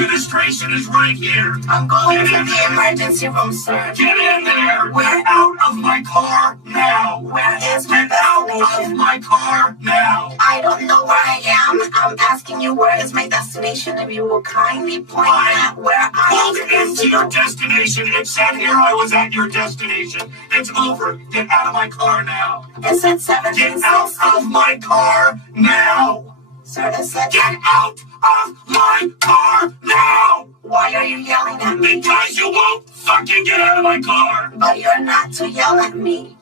administration is right here. I'm going to the emergency room, sir. Get in there. We're out of my car now. Where is my Out destination? of my car now. I don't know where I am. I'm asking you where is my destination. If you will kindly point out where I Pulled am. into your destination. It said here I was at your destination. It's over. Get out of my car now. Is it Get out 1760? of my car now. Sir, is it? Get out of my car now. Why are you yelling at me? Because you won't fucking get out of my car. But you're not to yell at me.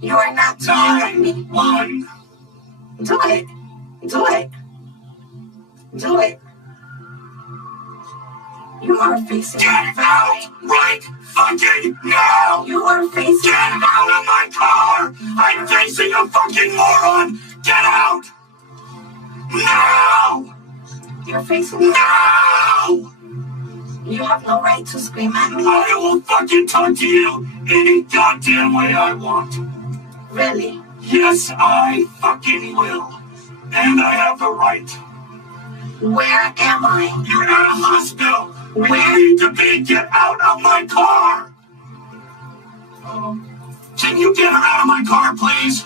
You are not to yell at me. 911. Do it. Do it. Do it. You are facing Get out right fucking now. You are facing Get out of my car. I'm facing a fucking moron. Get out. Now. You're facing Now. You have no right to scream at me. I will fucking talk to you any goddamn way I want. Really? Yes, I fucking will. And I have the right. Where am I? You're at a hospital. Where Where? you need to be. Get out of my car. Can you get her out of my car, please?